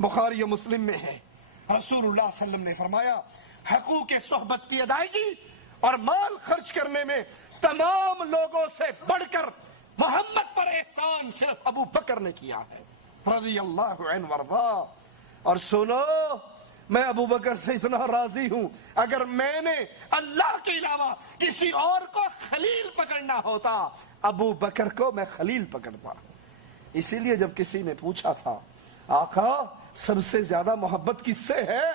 بخاری و مسلم میں ہے، رسول اللہ صلی اللہ علیہ وسلم نے فرمایا حقوق صحبت کی ادائیگی اور مال خرچ کرنے میں تمام لوگوں سے بڑھ کر محمد پر احسان صرف ابو بکر نے کیا ہے رضی اللہ عنہ وارضا۔ اور سنو، میں ابو بکر سے اتنا راضی ہوں، اگر میں نے اللہ کے علاوہ کسی اور کو خلیل پکڑنا ہوتا ابو بکر کو میں خلیل پکڑتا۔ اسی لیے جب کسی نے پوچھا تھا آقا سب سے زیادہ محبت کس سے ہے،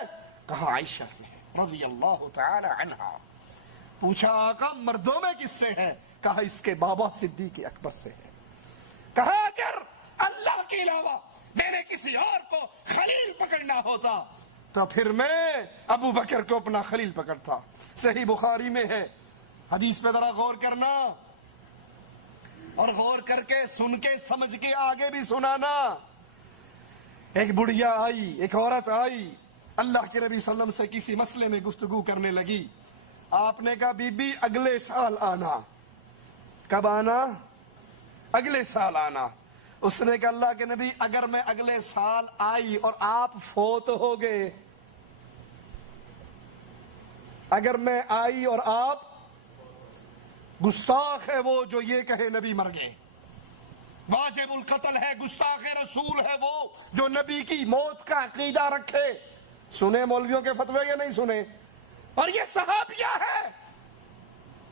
کہا عائشہ سے ہے رضی اللہ تعالی عنہا۔ پوچھا آقا مردوں میں کس سے ہے، کہا اس کے بابا صدیق اکبر سے ہے۔ کہا اگر اللہ کے علاوہ میں نے کسی اور کو خلیل پکڑنا ہوتا تو پھر میں ابو بکر کو اپنا خلیل پکڑتا۔ صحیح بخاری میں ہے، حدیث پہ ذرا غور کرنا اور غور کر کے سن کے سمجھ کے آگے بھی سنانا۔ ایک بڑھیا آئی، ایک عورت آئی، اللہ کے نبی صلی اللہ علیہ وسلم سے کسی مسئلے میں گفتگو کرنے لگی۔ آپ نے کہا بی بی اگلے سال آنا۔ کب آنا؟ اگلے سال آنا۔ اس نے کہا اللہ کے نبی اگر میں اگلے سال آئی اور آپ فوت ہو گئے، اگر میں آئی اور آپ، گستاخ ہے وہ جو یہ کہے نبی مر گئے، واجب القتل ہے، گستاخ رسول ہے وہ جو نبی کی موت کا عقیدہ رکھے۔ سنے مولویوں کے فتوے یا نہیں سنے؟ اور یہ صحابیہ ہے،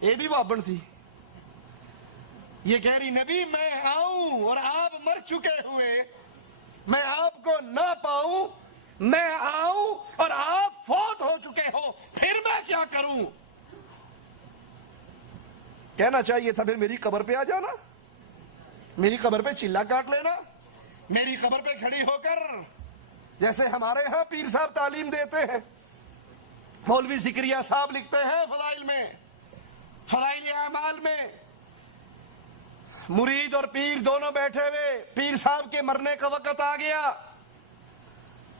یہ بھی بابن تھی، یہ کہہ رہی نبی میں آؤں اور آپ مر چکے ہوئے، میں آپ کو نہ پاؤں، میں آؤں اور آپ فوت ہو چکے ہو، پھر میں کیا کروں؟ کہنا چاہیے تھا پھر میری قبر پہ آ جانا، میری قبر پہ چلا کاٹ لینا، میری قبر پہ کھڑی ہو کر جیسے ہمارے ہاں پیر صاحب تعلیم دیتے ہیں، مولوی زکریا صاحب لکھتے ہیں فضائل میں، فضائل اعمال میں، مرید اور پیر دونوں بیٹھے ہوئے، پیر صاحب کے مرنے کا وقت آ گیا،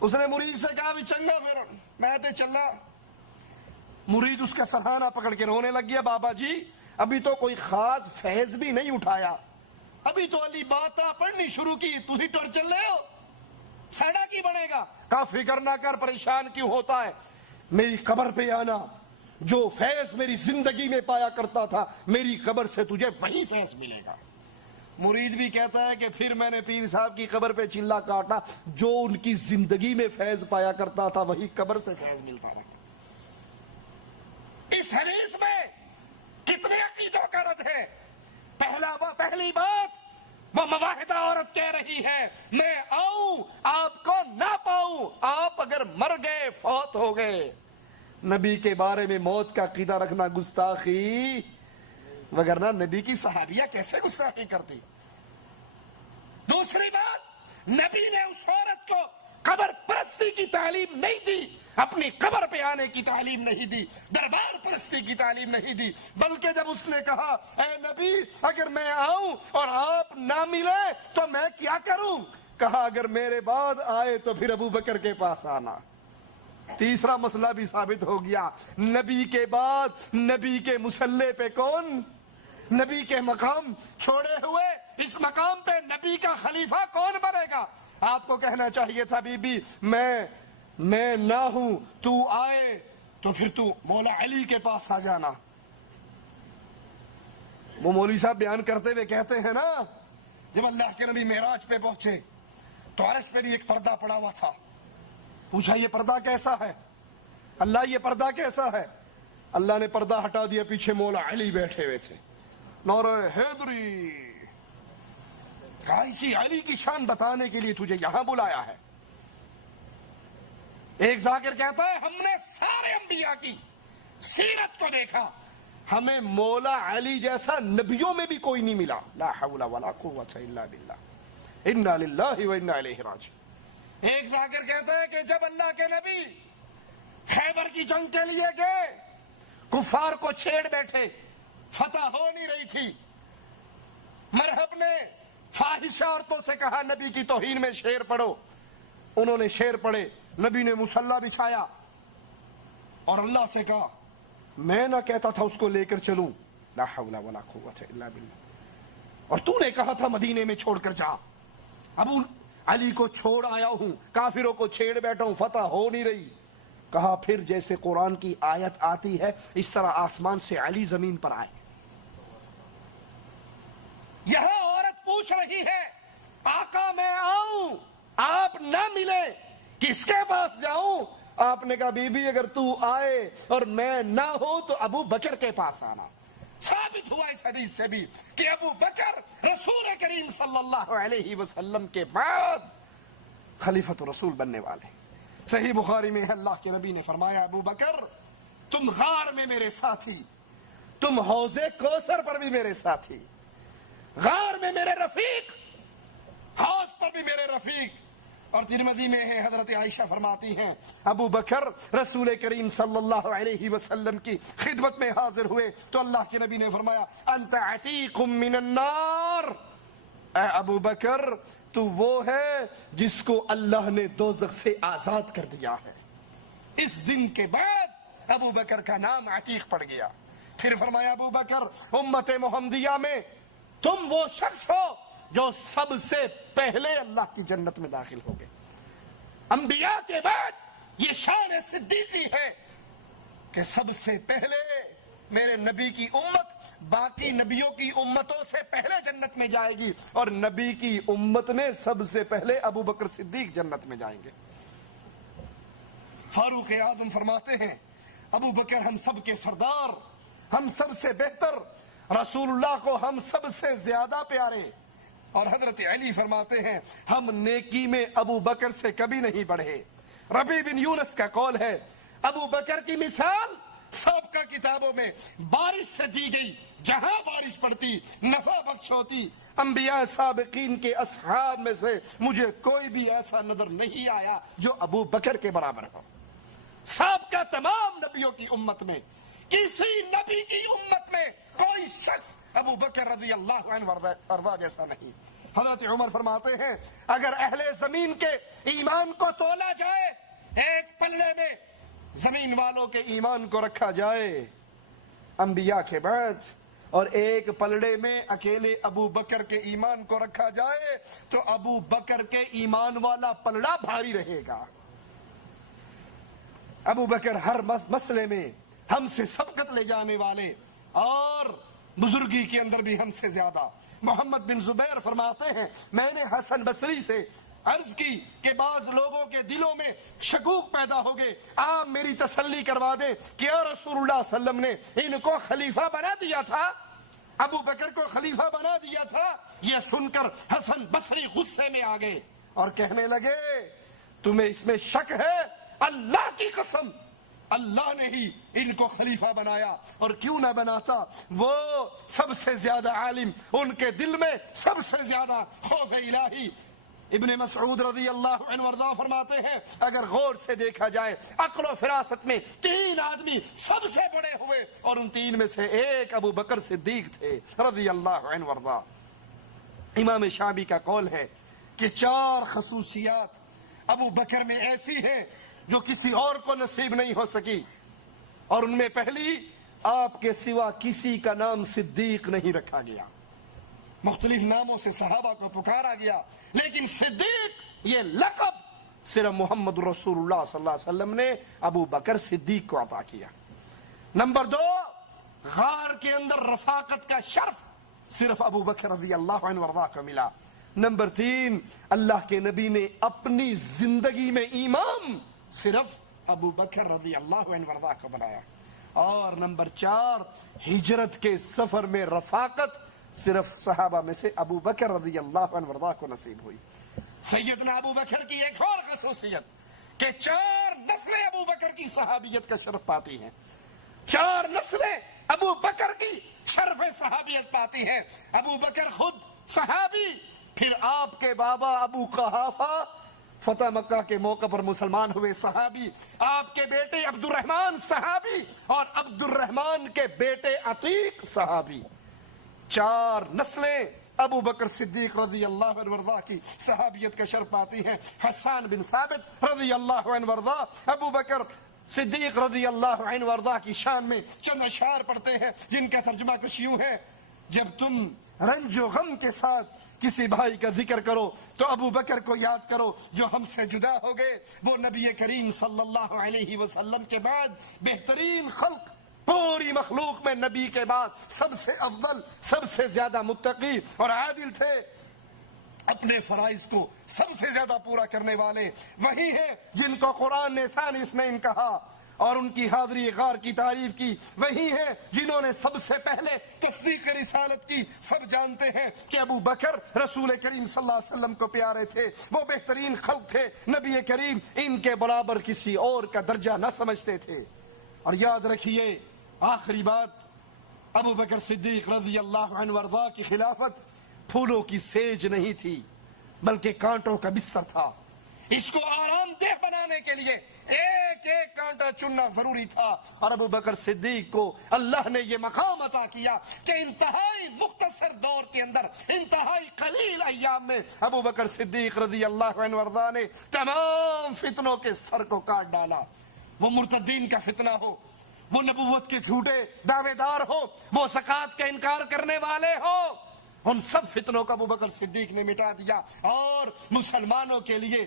اس نے مرید سے کہا بھی چنگا پھر میں تے چلا۔ مرید اس کا سرہانہ پکڑ کے رونے لگ گیا، بابا جی ابھی تو کوئی خاص فیض بھی نہیں اٹھایا، ابھی تو علی باتاں پڑھنی شروع کی، تھی ٹر چل رہے ہو، سیڑا کی بنے گا؟ کہا فکر نہ کر، پریشان کیوں ہوتا ہے، میری قبر پہ آنا، جو فیض میری زندگی میں پایا کرتا تھا میری قبر سے تجھے وہی فیض ملے گا۔ مرید بھی کہتا ہے کہ پھر میں نے پیر صاحب کی قبر پہ چلا کاٹا، جو ان کی زندگی میں فیض پایا کرتا تھا وہی قبر سے فیض ملتا رہا۔ اس حدیث میں کتنے عقیدوں کا رد ہے؟ پہلی بات وہ مواحدہ عورت کہہ رہی ہے میں آؤں آپ کو نہ پاؤں، آپ اگر مر گئے فوت ہو گئے۔ نبی کے بارے میں موت کا عقیدہ رکھنا گستاخی، وگرنہ نبی کی صحابیہ کیسے گستاخی کرتی؟ دوسری بات، نبی نے اس عورت کو قبر پرستی کی تعلیم نہیں دی، اپنی قبر پہ آنے کی تعلیم نہیں دی، دربار پرستی کی تعلیم نہیں دی، بلکہ جب اس نے کہا اے نبی اگر میں آؤں اور آپ نہ ملے تو میں کیا کروں؟ کہا اگر میرے بعد آئے تو پھر ابو بکر کے پاس آنا۔ تیسرا مسئلہ بھی ثابت ہو گیا، نبی کے بعد نبی کے مسلح پہ کون؟ نبی کے مقام چھوڑے ہوئے اس مقام پہ نبی کا خلیفہ کون بنے گا؟ آپ کو کہنا چاہیے تھا بی بی میں نہ ہوں، تو آئے تو پھر تو مولا علی کے پاس آ جانا۔ وہ مولوی صاحب بیان کرتے ہوئے کہتے ہیں نا جب اللہ کے نبی معراج پہ پہنچے تو عرش پہ بھی ایک پردہ پڑا ہوا تھا، پوچھا یہ پردہ کیسا ہے؟ اللہ یہ پردہ کیسا ہے؟ اللہ نے پردہ ہٹا دیا، پیچھے مولا علی بیٹھے ہوئے تھے، نعرہ حیدری، کہا اسی علی کی شان بتانے کے لیے تجھے یہاں بلایا ہے۔ ایک ذاکر کہتا ہے ہم نے سارے انبیاء کی سیرت کو دیکھا، ہمیں مولا علی جیسا نبیوں میں بھی کوئی نہیں ملا۔ لا حول ولا قوت الا باللہ، انا للہ و انا الیہ راجعون۔ ایک ذاکر کہتا ہے کہ جب اللہ کے نبی خیبر کی جنگ کے لیے گئے، کفار کو چھیڑ بیٹھے، فتح ہو نہیں رہی تھی، مرحب نے فاحشہ عورتوں سے کہا نبی کی توہین میں شعر پڑھو، انہوں نے شعر پڑھے، نبی نے مصلی بچھایا اور اللہ سے کہا میں نہ کہتا تھا اس کو لے کر چلوں، لا حول ولا قوت الا باللہ، اور تو نے کہا تھا مدینے میں چھوڑ کر جا۔ علی کو چھوڑ آیا ہوں، کافروں کو چھیڑ بیٹھا ہوں، فتح ہو نہیں رہی۔ کہا پھر جیسے قرآن کی آیت آتی ہے اس طرح آسمان سے علی زمین پر آئے۔ یہاں عورت پوچھ رہی ہے آقا میں آؤں، آپ نہ ملے، کس کے پاس جاؤں؟ آپ نے کہا بی بی اگر تو آئے اور میں نہ ہوں تو ابو بکر کے پاس آنا۔ ثابت ہوا اس حدیث سے بھی کہ ابو بکر رسول کریم صلی اللہ علیہ وسلم کے بعد خلیفۃ رسول بننے والے۔ صحیح بخاری میں اللہ کے نبی نے فرمایا ابو بکر تم غار میں میرے ساتھی، تم حوض کوثر پر بھی میرے ساتھی، غار میں میرے رفیق، حوض پر بھی میرے رفیق۔ اور ترمذی میں ہے حضرت عائشہ فرماتی ہیں ابو بکر رسول کریم صلی اللہ علیہ وسلم کی خدمت میں حاضر ہوئے تو اللہ کے نبی نے فرمایا انت عتیق من النار، اے ابو بکر تو وہ ہے جس کو اللہ نے دوزخ سے آزاد کر دیا ہے۔ اس دن کے بعد ابو بکر کا نام عتیق پڑ گیا۔ پھر فرمایا ابو بکر امت محمدیہ میں تم وہ شخص ہو جو سب سے پہلے اللہ کی جنت میں داخل ہو گئے۔ انبیاء کے بعد یہ شان صدیقی ہے کہ سب سے پہلے میرے نبی کی امت باقی نبیوں کی امتوں سے پہلے جنت میں جائے گی، اور نبی کی امت میں سب سے پہلے ابو بکر صدیق جنت میں جائیں گے۔ فاروق اعظم فرماتے ہیں ابو بکر ہم سب کے سردار، ہم سب سے بہتر، رسول اللہ کو ہم سب سے زیادہ پیارے۔ اور حضرت علی فرماتے ہیں ہم نیکی میں ابو بکر سے کبھی نہیں بڑھے۔ ربیع بن یونس کا قول ہے ابو بکر کی مثال سابقہ کتابوں میں بارش سے دی گئی، جہاں بارش پڑتی نفع بخش ہوتی۔ انبیاء سابقین کے اصحاب میں سے مجھے کوئی بھی ایسا نظر نہیں آیا جو ابو بکر کے برابر ہو۔ سابقہ تمام نبیوں کی امت میں کسی نبی کی امت میں کوئی شخص ابو بکر رضی اللہ عنہ وارضا جیسا نہیں۔ حضرت عمر فرماتے ہیں اگر اہل زمین کے ایمان کو تولا جائے، ایک پلے میں زمین والوں کے ایمان کو رکھا جائے انبیاء کے بعد، اور ایک پلڑے میں اکیلے ابو بکر کے ایمان کو رکھا جائے تو ابو بکر کے ایمان والا پلڑا بھاری رہے گا۔ ابو بکر ہر مسئلے میں ہم سے سبقت لے جانے والے اور بزرگی کے اندر بھی ہم سے زیادہ۔ محمد بن زبیر فرماتے ہیں میں نے حسن بصری سے عرض کی کہ بعض لوگوں کے دلوں میں شکوک پیدا ہو گئے، آپ میری تسلی کروا دیں کہ یا رسول اللہ صلی اللہ علیہ وسلم نے ان کو خلیفہ بنا دیا تھا، ابو بکر کو خلیفہ بنا دیا تھا۔ یہ سن کر حسن بصری غصے میں آ گئے اور کہنے لگے تمہیں اس میں شک ہے؟ اللہ کی قسم اللہ نے ہی ان کو خلیفہ بنایا، اور کیوں نہ بناتا، وہ سب سے زیادہ عالم، ان کے دل میں سب سے زیادہ خوف الہی۔ ابن مسعود رضی اللہ عنہ وارضا فرماتے ہیں اگر غور سے دیکھا جائے عقل و فراست میں تین آدمی سب سے بڑے ہوئے اور ان تین میں سے ایک ابو بکر صدیق تھے رضی اللہ عنہ وارضا۔ امام شعبی کا قول ہے کہ 4 خصوصیات ابو بکر میں ایسی ہیں جو کسی اور کو نصیب نہیں ہو سکی، اور ان میں پہلی آپ کے سوا کسی کا نام صدیق نہیں رکھا گیا۔ مختلف ناموں سے صحابہ کو پکارا گیا لیکن صدیق یہ لقب صرف محمد رسول اللہ صلی اللہ علیہ وسلم نے ابو بکر صدیق کو عطا کیا۔ نمبر 2 غار کے اندر رفاقت کا شرف صرف ابو بکر رضی اللہ عنہ وارضا کو ملا۔ نمبر 3 اللہ کے نبی نے اپنی زندگی میں امام صرف ابو بکر رضی اللہ عنہ وارضا کو بنایا۔ اور نمبر 4 ہجرت کے سفر میں رفاقت صرف صحابہ میں سے ابو بکر رضی اللہ عنہ وارضا کو نصیب ہوئی۔ سیدنا ابو بکر کی ایک اور خصوصیت کہ 4 نسلیں ابو بکر کی صحابیت کا شرف پاتی ہیں، 4 نسلیں ابو بکر کی شرف صحابیت پاتی ہیں۔ ابو بکر خود صحابی، پھر آپ کے بابا ابو قحافہ فتح مکہ کے موقع پر مسلمان ہوئے صحابی، آپ کے بیٹے عبد الرحمن صحابی، اور عبد الرحمن کے بیٹے عتیق صحابی۔ 4 نسلیں ابو بکر صدیق رضی اللہ عنہ وارضا کی صحابیت کا شرف پاتی ہیں۔ حسان بن ثابت رضی اللہ عنہ وارضا ابو بکر صدیق رضی اللہ عنہ وارضا کی شان میں چند اشعار پڑھتے ہیں جن کا ترجمہ کچھ یوں ہے جب تم رنج و غم کے ساتھ کسی بھائی کا ذکر کرو تو ابو بکر کو یاد کرو جو ہم سے جدا ہو گئے. وہ نبی کریم صلی اللہ علیہ وسلم کے بعد بہترین خلق، پوری مخلوق میں نبی کے بعد سب سے افضل، سب سے زیادہ متقی اور عادل تھے. اپنے فرائض کو سب سے زیادہ پورا کرنے والے وہی ہیں جن کو قرآن نے ثانی اثنین کہا اور ان کی حاضری غار کی تعریف کی. وہی ہیں جنہوں نے سب سے پہلے تصدیق رسالت کی. سب جانتے ہیں کہ ابو بکر رسول کریم صلی اللہ علیہ وسلم کو پیارے تھے، وہ بہترین خلق تھے. نبی کریم ان کے برابر کسی اور کا درجہ نہ سمجھتے تھے. اور یاد رکھیے آخری بات، ابو بکر صدیق رضی اللہ عنہ وارضا کی خلافت پھولوں کی سیج نہیں تھی بلکہ کانٹوں کا بستر تھا. اس کو آرام دہ بنانے کے لیے ایک ایک کانٹا چننا ضروری تھا. اور ابو بکر صدیق کو اللہ نے یہ مقام عطا کیا کہ انتہائی مختصر دور کے اندر، انتہائی قلیل ایام میں ابو بکر صدیق رضی اللہ عنہ وارضا نے تمام فتنوں کے سر کو کاٹ ڈالا. وہ مرتدین کا فتنہ ہو، وہ نبوت کے جھوٹے دعوے دار ہو، وہ زکوٰۃ کا انکار کرنے والے ہو، ان سب فتنوں کا ابو بکر صدیق نے مٹا دیا. اور مسلمانوں کے لیے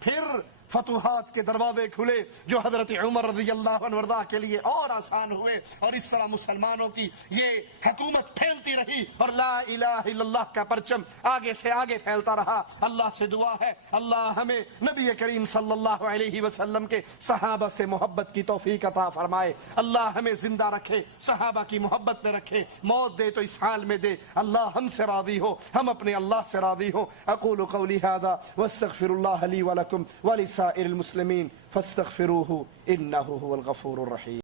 پھر فتوحات کے دروازے کھلے جو حضرت عمر رضی اللہ عنہ وارضا کے لیے اور آسان ہوئے. اور اس طرح مسلمانوں کی یہ حکومت پھیلتی رہی اور لا الہ الا اللہ کا پرچم آگے سے آگے پھیلتا رہا. اللہ سے دعا ہے اللہ ہمیں نبی کریم صلی اللہ علیہ وسلم کے صحابہ سے محبت کی توفیق عطا فرمائے. اللہ ہمیں زندہ رکھے، صحابہ کی محبت میں رکھے. موت دے تو اس حال میں دے. اللہ ہم سے راضی ہو، ہم اپنے اللہ سے راضی ہو. اقول قولی هذا واستغفر الله لي ولكم ولسائر المسلمين فاستغفروه إنه هو الغفور الرحيم.